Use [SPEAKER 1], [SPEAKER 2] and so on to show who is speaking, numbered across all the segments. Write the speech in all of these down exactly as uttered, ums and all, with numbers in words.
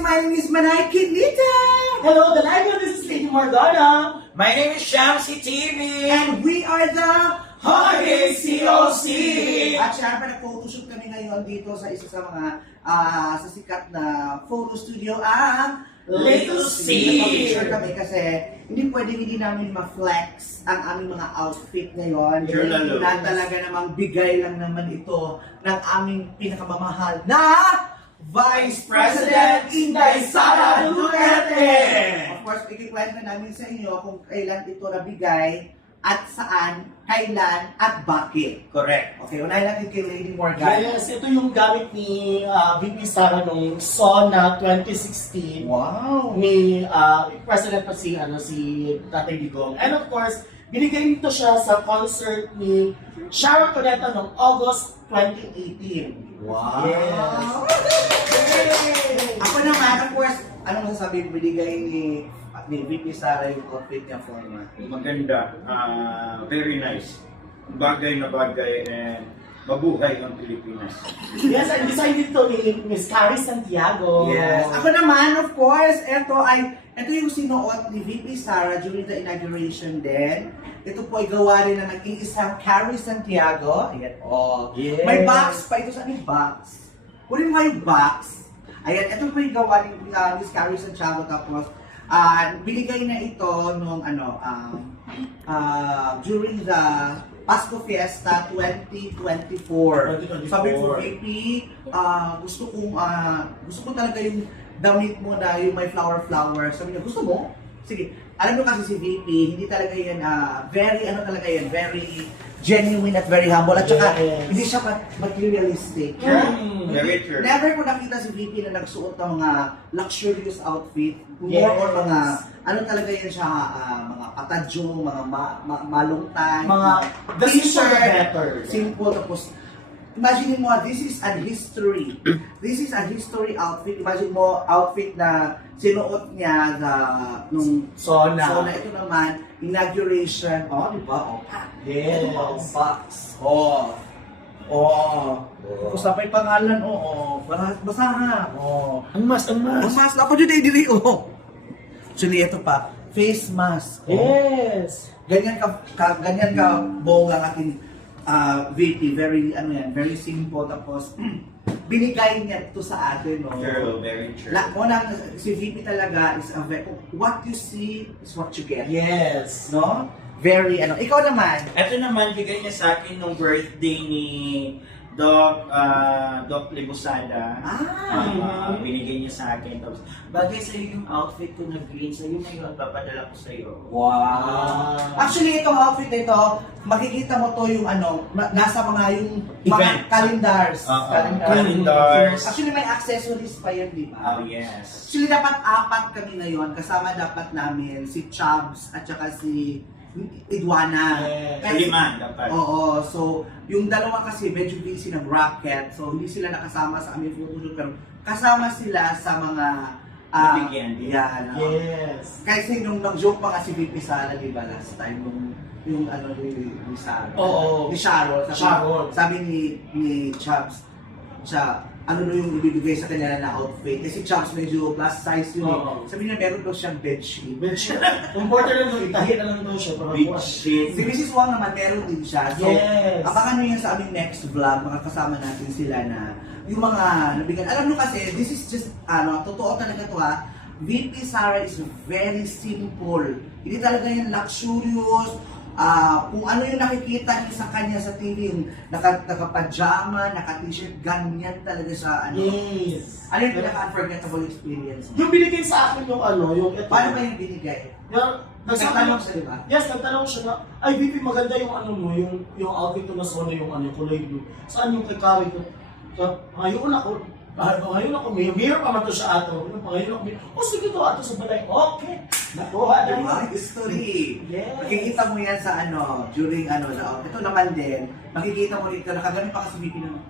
[SPEAKER 1] my name is Manay Kinita.
[SPEAKER 2] Hello, the live this is Lady Morgana.
[SPEAKER 3] My name is Shamsi T V.
[SPEAKER 1] And we are the
[SPEAKER 3] Holiday C O C.
[SPEAKER 1] At syempre, nag-photoshoot kami ngayon dito sa isa sa mga ah, sa sikat na photo studio ang
[SPEAKER 3] Little C.
[SPEAKER 1] Nag-picture kami kasi hindi pwedeng hindi namin ma-flex ang aming mga outfit ngayon.
[SPEAKER 3] Sure na, Lord.
[SPEAKER 1] Na talaga namang bigay lang naman ito ng aming pinakamamahal na Vice President Inday Sara Duterte! Of course, ikikwento namin sa inyo kung kailan ito nabigay at saan, kailan, at bakit.
[SPEAKER 3] Correct.
[SPEAKER 1] Okay, unahin natin kay Lady Morgana.
[SPEAKER 2] Yes, ito yung gamit ni uh, V P Sara nung S O N A twenty sixteen.
[SPEAKER 1] Wow!
[SPEAKER 2] Ni uh, President pa si, ano, si Tatay Digong. And of course, binigay nito siya sa concert ni Sharon Cuneta noong August twenty eighteen.
[SPEAKER 1] Wow!
[SPEAKER 2] Yes.
[SPEAKER 1] Yay! Ako naman, of course, anong masasabi binigay ni ni V P Sara yung outfit niya for me?
[SPEAKER 4] Maganda, ah, very nice. Bagay na bagay and mabuhay ang Pilipinas.
[SPEAKER 2] Yes, ang design dito ni Miss Carrie Santiago.
[SPEAKER 1] Yes. Ako naman, of course, ito ay ito yung sinuot ni V P Sara during the inauguration din. Ito po ay gawa rin na nag-iisang Carrie Santiago. Ayan, oh.
[SPEAKER 2] Yes.
[SPEAKER 1] May box pa. Ito saan yung box? Kunin mo nga yung box. Ayan, ito po yung gawa ni uh, Miss Carrie Santiago. Tapos, uh, binigay na ito nung ano, um, uh, during the Pasko Fiesta twenty twenty-four.
[SPEAKER 2] twenty twenty-four.
[SPEAKER 1] Sabi ko, V P, uh, gusto kong, uh, gusto ko talaga yung damit mo na yung may flower-flower. Sabi niya, gusto mo? Sige. Alam mo kasi si V P, hindi talaga yan, uh, very, ano talaga yan, very genuine at very humble. At saka,
[SPEAKER 2] Yes.
[SPEAKER 1] hindi siya materialistic.
[SPEAKER 2] Mm.
[SPEAKER 4] Very true.
[SPEAKER 1] Never ko nakita si V P na nagsuot ng mga luxurious outfit. More
[SPEAKER 2] Yes.
[SPEAKER 1] or mga, ano talaga yan siya, ah, mga patadyo, mga ma- ma- malungtay,
[SPEAKER 2] Mga the simple the better.
[SPEAKER 1] simple. Tapos, imagine mo, this is a history. This is a history outfit. Imagine mo, outfit na sinuot niya sa, nung
[SPEAKER 2] S O N A.
[SPEAKER 1] So, na ito naman, inauguration. Oh, di ba? Oh,
[SPEAKER 2] Yes.
[SPEAKER 1] ito ba? Oh, box. Oh. Oh. Kung sa may pangalan, oo. Oh, oh. Basaha. Oh.
[SPEAKER 3] Ang mas, ang mas.
[SPEAKER 1] Ang mask na po dyan eh, diri, oh. Actually, ito pa. Face mask. Oh.
[SPEAKER 2] Yes.
[SPEAKER 1] Ganyan ka, ka ganyan ka buong ang ating ah, V P. Very, ano yan, very simple. Tapos, binigay niya ito sa atin, no?
[SPEAKER 4] True, very true.
[SPEAKER 1] La, unang, si V P talaga is a very, what you see is what you get.
[SPEAKER 2] Yes.
[SPEAKER 1] No? Very, ano, ikaw naman.
[SPEAKER 3] Ito naman, bigay niya sa akin nung birthday ni Doc, uh, Doc Libusada.
[SPEAKER 1] Ah.
[SPEAKER 3] Ah, binigay niya sa akin. Tapos, bagay sa'yo yung outfit ko na green. Sa'yo ngayon, papadala ko sa'yo.
[SPEAKER 1] Wow. Actually, itong outfit na ito, makikita mo to yung ano, na- nasa mga yung mga
[SPEAKER 3] Event.
[SPEAKER 1] calendars.
[SPEAKER 3] Oo.
[SPEAKER 1] calendars.
[SPEAKER 4] Calendars.
[SPEAKER 1] Actually, may accessories pa yan, di ba?
[SPEAKER 3] Oh, yes.
[SPEAKER 1] Actually, dapat apat kami ngayon. Kasama dapat namin si Chubbs at saka si Idwana.
[SPEAKER 2] Yes.
[SPEAKER 1] Kasi-
[SPEAKER 3] Lima, dapat.
[SPEAKER 1] Oo. So, yung dalawa kasi medyo busy ng Rocket. So, hindi sila nakasama sa aming photoshoot. Pero kasama sila sa mga ah,
[SPEAKER 3] Nabigyan din.
[SPEAKER 1] yan. oo.
[SPEAKER 2] Yes.
[SPEAKER 1] Kasi nung nag-joke pa nga si V P Sara, di ba, last time, nung yung ano ni, ni Sarah.
[SPEAKER 2] Oo.
[SPEAKER 1] Ni Sharon. Sabi,
[SPEAKER 2] Sharon.
[SPEAKER 1] sabi ni, ni Chubbs, siya, ano na yung ibibigay sa kanya na outfit. Kasi si Chubbs medyo plus size yun.
[SPEAKER 2] Oo.
[SPEAKER 1] eh. Sabi niya, meron daw siyang bedsheet.
[SPEAKER 2] Bedsheet. Important lang doon, itahi na lang daw siya para
[SPEAKER 3] Big
[SPEAKER 2] buwan.
[SPEAKER 3] shit.
[SPEAKER 1] Si Missus Wang naman, meron din siya. So,
[SPEAKER 2] Yes.
[SPEAKER 1] abangan nyo yan sa aming next vlog. Makakasama natin sila na yung mga nabigyan. Alam nyo kasi, this is just, ano, totoo talaga to ha. V P Sara is very simple. Hindi talaga yan luxurious. Ah, kung ano yung nakikita niyo sa kanya sa T V, yung naka, naka-pajama, naka-t-shirt, ganyan talaga sa ano.
[SPEAKER 2] Yes.
[SPEAKER 1] Ano yung pinaka-unforgettable experience mo?
[SPEAKER 2] Yung binigay sa akin yung ano, yung ito.
[SPEAKER 1] Paano ba yung binigay?
[SPEAKER 2] Yung,
[SPEAKER 1] Nagtatanong siya, di ba?
[SPEAKER 2] Yes, nagtanong siya na, ay, V P, maganda yung ano mo, yung, yung outfit ko na solo, yung ano, yung kulay blue. Saan yung kay Kari ko? So, ngayon ako, ah, ngayon ako, may mirror pa man to siya ato. Ngayon ako, may, oh, sige to, ato sa balay. Okay, nakuha na
[SPEAKER 1] Diba?
[SPEAKER 2] yun.
[SPEAKER 1] History.
[SPEAKER 2] Yes.
[SPEAKER 1] Makikita mo yan sa ano, during ano, na, ito naman din, makikita mo dito, nakagamit pa kasi V P naman.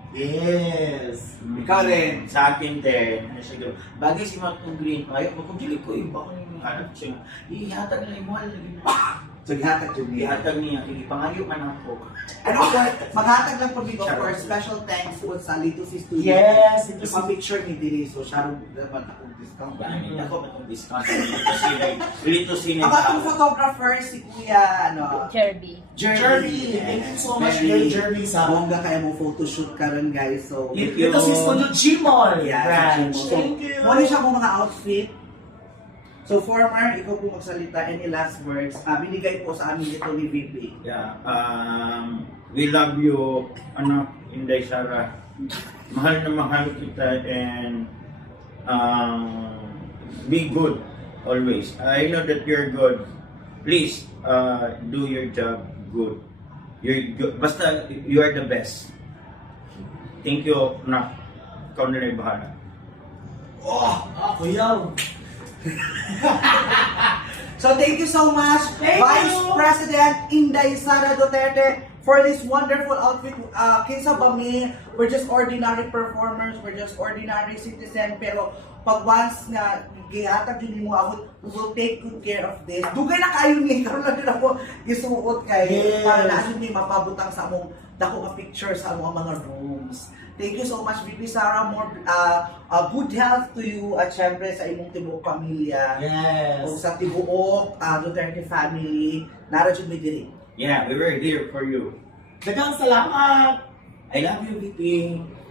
[SPEAKER 2] Yes.
[SPEAKER 1] Ikaw rin.
[SPEAKER 3] Sa akin din, ano siguro, bagay si Mark ng green, ayaw ko, kung dili ko yung baka yung ano siya, ihatag na yung mahal lagi mo.
[SPEAKER 1] So, gihatag yun niya.
[SPEAKER 3] Ihatag niya, ipangayo man ako.
[SPEAKER 1] And of course, maghatag lang po dito, of
[SPEAKER 3] Charot.
[SPEAKER 1] course, special thanks po sa Lito si Studio.
[SPEAKER 2] Yes, ito
[SPEAKER 1] Ito
[SPEAKER 2] si-
[SPEAKER 1] si picture ni Diri, so Sharon naman akong discount.
[SPEAKER 3] Bakit ako ba itong discount? Dito sila, dito sila.
[SPEAKER 1] Ang atong photographer, si Kuya, ano,
[SPEAKER 5] Jerby.
[SPEAKER 2] Jerby, thank you so much, Kuya Jerby, sa
[SPEAKER 1] Bongga kaya mo photoshoot karon guys. So,
[SPEAKER 3] Thank you.
[SPEAKER 2] ito si Studio Gmall
[SPEAKER 1] yeah,
[SPEAKER 2] branch.
[SPEAKER 1] so,
[SPEAKER 2] Thank you.
[SPEAKER 1] Muna siya kung mga outfit. So, former, ikaw po magsalita, any last words? Ah, binigay po sa amin ito ni V P.
[SPEAKER 4] Yeah, um, we love you, anak, Inday Sara. Mahal na mahal kita and um, be good always. I know that you're good. Please, uh, do your job good. You're good. Basta, you are the best. Thank you, anak. Ikaw na lang yung bahala.
[SPEAKER 2] Oh, ah, kuya.
[SPEAKER 1] So thank you so much,
[SPEAKER 2] Thank
[SPEAKER 1] Vice
[SPEAKER 2] you.
[SPEAKER 1] President Inday Sara Duterte, for this wonderful outfit. Uh, kinsa ba mi, we're just ordinary performers, we're just ordinary citizen, pero pag once na gihatag yun mo abot, we will take good care of this. Dugay na kayo ni, karon lang din ako gisuot kay
[SPEAKER 2] Yes.
[SPEAKER 1] para na yun ni mapabutang sa among dako ka picture sa among mga rooms. Thank you so much, V P Sara. More uh, uh, good health to you at syempre sa imong tibuok pamilya. O
[SPEAKER 2] Yes.
[SPEAKER 1] sa tibuok uh, Duterte family, nara jud mi diri.
[SPEAKER 4] Yeah, we were here for you.
[SPEAKER 2] Daghang salamat.
[SPEAKER 3] I love you, V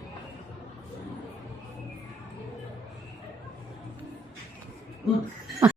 [SPEAKER 3] P.